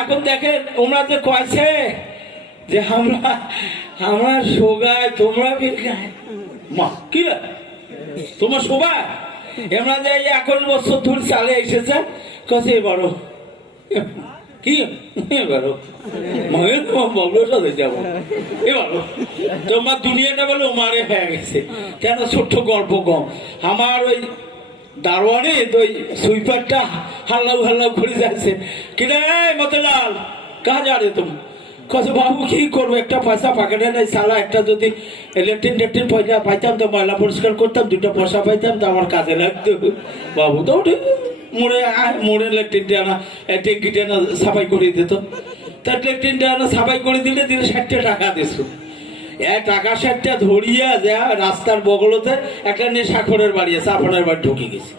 এখন দেখেন ওমরা যে কয়েছে যে আমরা সোগায় তোমরা মা কি রে তোমার শোভা আমরা যে 21 বছর ধরে চালে এসেছে কাছে এবারও কি এবারও মায়ের বাবুর সাথে যাবো এবারও তোমার দুনিয়াটা বলে ওমারে হয়ে গেছে কেন ছোট্ট গল্প কম আমার ওই দারোয়ানে ওই সুইপারটা হাল্লাউ হাল্লাউ ঘুরে যাচ্ছে কিনা মতলাল কাহা যা রে তুমি কত বাবু কি করবো একটা পয়সা পকেটে নাই সালা একটা যদি লেট্রিন পয়সা পাইতাম তো ময়লা পরিষ্কার করতাম 2টা পয়সা পাইতাম তো আমার কাজে লাগতো বাবু তো ওঠে মোড়ে লেট্রিনটা আনা ট্যাঙ্কিটা আনা সাফাই করে দিত তার লেট্রিনটা আনা সাফাই করে দিলে 60 টাকা দিস টাকা 60টা ধরিয়া যা রাস্তার বগলতে একটা নেশাখোরের বাড়ি আছে আপনার বাড়ি ঢুকে গেছে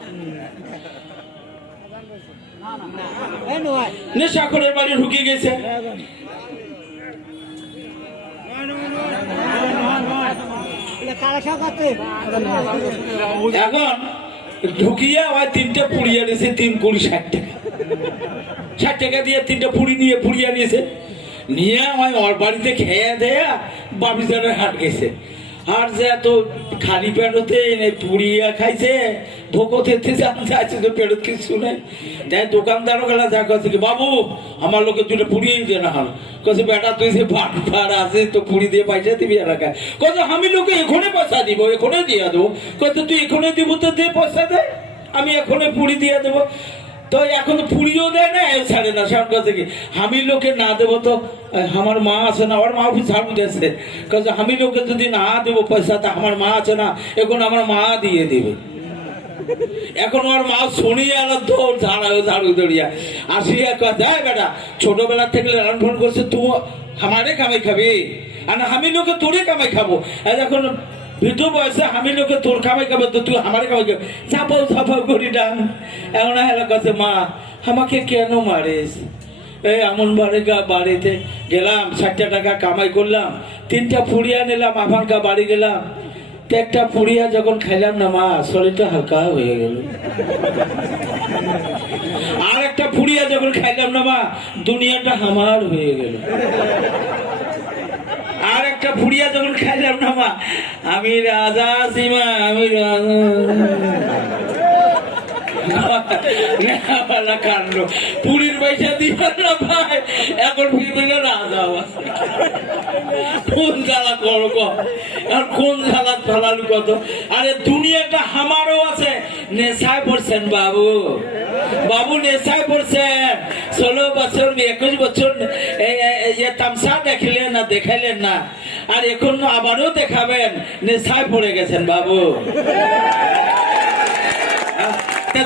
নেশাখোরের বাড়ি ঢুকে গেছে এখন ঢুকিয়া ওই 3টা পুড়িয়া নিয়েছে 3 কোটি 60 টাকা 60 টাকা দিয়ে 3টা পুড়ি নিয়ে পুড়িয়া নিয়েছে নিয়ে ওই ওর বাড়িতে খেয়ে দেয়া বাবিজারের হাট গেছে আর যে এত খালি পেটতে পুড়িয়া খাইছে ভোকো থেতে যাচ্ছে তো পেটত কিছু নেই তাই দোকানদারও গেলা যা কাছে কি বাবু আমার লোকে 2টা পুড়িয়েই দে না হল কাছে বেটা তুই যে ভাড় আছে তো পুড়ি দিয়ে পয়সা দিবি এলাকায় কাছে আমি লোকে এখনই পয়সা দিব এখনই দিয়ে দেবো কাছে তুই এখনই দিব তো দে পয়সা দে আমি এখনই পুড়ি দিয়ে দেবো তো এখন তো পুড়িও দেয় না ছাড়ে না সব কাছে কি আমি লোকে না দেবো তো আমার মা আছে না আমার মা ঝাড়ু দিয়েছে কাছে আমি লোকে যদি না দেবো পয়সা তা আমার মা আছে না এখন আমার মা দিয়ে দেবে এখন আমার মা শুনিয়া দৌড় ঝাড়ু দৌড়িয়া আসিয়া দেয় বেটা ছোটবেলা থেকে লালন পালন করছে তুই আমারে কামাই খাবি আর আমি লোকে তোরে কামাই খাবো এখন বৃদ্ধ বয়সে আমি লোকে তোর কামাই খাবো তো তুই আমার কামাই খাবো চাপাও করি ডান এমন কাছে মা আমাকে কেন মারিস এই এমন বাড়িতে গেলাম 60 টাকা কামাই করলাম 3টা পুড়িয়া নিলাম আফানকা বাড়ি গেলাম একটা পুড়িয়া যখন খাইলাম না মা শরীরটা হালকা হয়ে গেল আর একটা পুড়িয়া যখন খাইলাম না মা দুনিয়াটা আমার হয়ে গেল আর একটা পুড়িয়া যখন খাইলাম না মা আমি রাজা সীমা আমি কাণ্ড পুরীর পয়সা দিবেন না ভাই এখন ফিরবে না রাজা কোন জ্বালা করো কোন জ্বালা ফেলালু কত আরে দুনিয়াটা আমারও আছে নেশায় পড়ছেন বাবু নেশায় পড়ছেন 16 বছর 21 বছর তামসা দেখাইলেন না আর এখন আবারও দেখাবেন নেশায় পড়ে গেছেন বাবু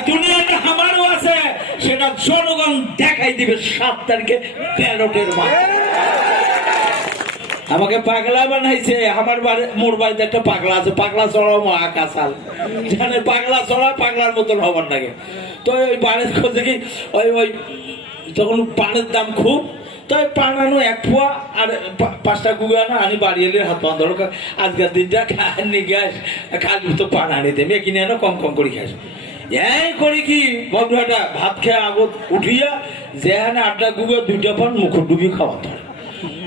দুনিয়াটা আমারও আছে সেটা জনগণ দেখাই দিবে 7 তারিখে ব্যালটের মাঠে আমাকে পাগলা বানাইছে আমার মোর বাড়িতে একটা পাগলা আছে পাগলা চড়াও মহাকাশাল জানেন পাগলা চড়া পাগলার মতন হবার লাগে তো ওই বাড়ির খোঁজে কি ওই তখন পানের দাম খুব তো পান আনো 1 পোয়া আর 5টা গুগা না আনি বাড়ি এলে হাত বাঁধ আজকের দিনটা খানি গ্যাস কাল তো পান আনি দেবে কিনে আনো কম করে খাস এই করি কি বন্ধুটা ভাত খেয়ে আগত উঠিয়া যেখানে 8টা গুগা 2টা পান মুখ ডুবি খাওয়াতে হয়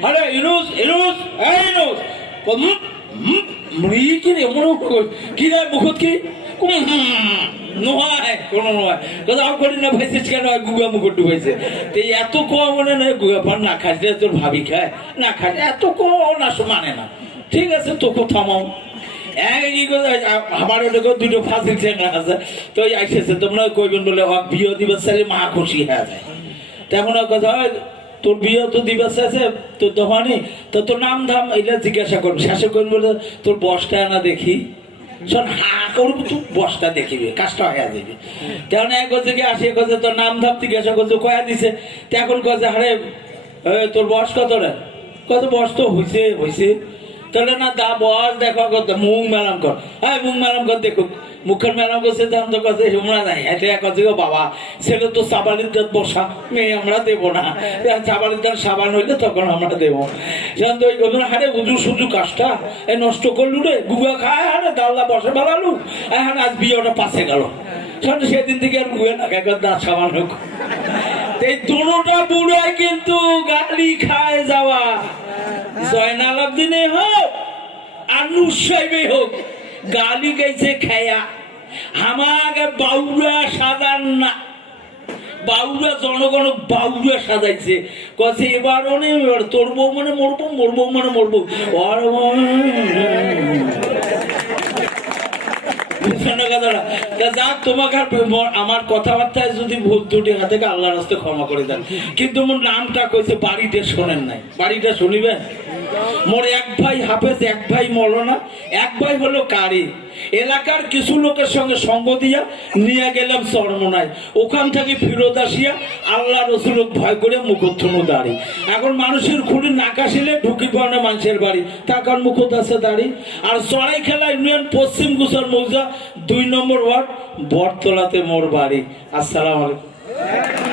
আরে ইনুস কি রে মুখত কি নহয় কোনো নয় আও করি না ভাইছিস কেন গুগা মুখত ডুবাইছে এত কম মনে নয় গুগা পান না খাস তোর ভাবি খায় না খাস এত কম না মানে না ঠিক আছে তোকে থামাও আমার 2টো ফাঁসিল চেঙ্গা আছে তো আসছে তোমরা কইবেন বলে বিয়ে দিবস চাইলে মা খুশি হয়ে যায় তেমন কথা হয় তোর বিয়ে তো দিবস আছে তোর দোকানি তো তোর নাম ধাম এটা জিজ্ঞাসা করবি শেষে করবি বলে তোর বসটা না দেখি শোন হা করবো তুই বসটা দেখিবি কাজটা হয়ে যাবে তেমন এক কথা কি আসে কথা তোর নাম ধাম জিজ্ঞাসা করছে কয়া দিছে তো এখন কথা আরে তোর বস কত রে কত বস তো হয়েছে তাহলে না দা বস দেখো কত মুখ মেলাম কর হ্যাঁ মুখ মেলাম কর দেখো মুখের মেলাম করছে দাম তো কথা তোমরা নাই এটা কথা বাবা ছেলে তো সাবানের দাঁত বসা মেয়ে আমরা দেবো না সাবানের দাঁত সাবান হইলে তখন আমরা দেবো সেখান তো ওই হারে উজু সুজু কাজটা এই নষ্ট করলু রে গুগা খায় হারে দাল্লা বসে বেড়ালু এখন আজ বিয়েটা পাশে গেল সেদিন থেকে আর গুয়ে না দাঁত সাবান হোক এই দুটোটা বুড়োয় কিন্তু গালি খায় যাওয়া জয়নাল আবদিনে হোক আর নুসাইবে হোক গালি গাইছে খায়া আমাকে বাউরা সাজান না বাউরা জনগণ বাউরা সাজাইছে কছে এবার তোর বউ মানে মরবো মরবো মানে মরবো তোমাকে আমার কথাবার্তায় যদি ভুল ত্রুটি থেকে আল্লাহর রাস্তায় ক্ষমা করে দেন কিন্তু মোর নামটা কইছে বাড়িতে শোনেন নাই বাড়িটা শুনিবেন মোর এক ভাই হাফেজ এক ভাই মৌলানা এক ভাই হলো কারি এলাকার কিছু লোকের সঙ্গে সঙ্গ দিয়া নিয়ে গেলাম চরমনায় ওখান থেকে ফিরত আসিয়া আল্লাহ রসুল ভয় করে মুখোত্থনু দাঁড়ি এখন মানুষের খুঁড়ি নাকাশিলে ঢুকি পড়ে মানুষের বাড়ি তাকার মুখত আছে দাঁড়ি আর চড়াই খেলা ইউনিয়ন পশ্চিম গুসার মৌজা 2 নম্বর ওয়ার্ড বটতলাতে মোর বাড়ি। আসসালামু আলাইকুম।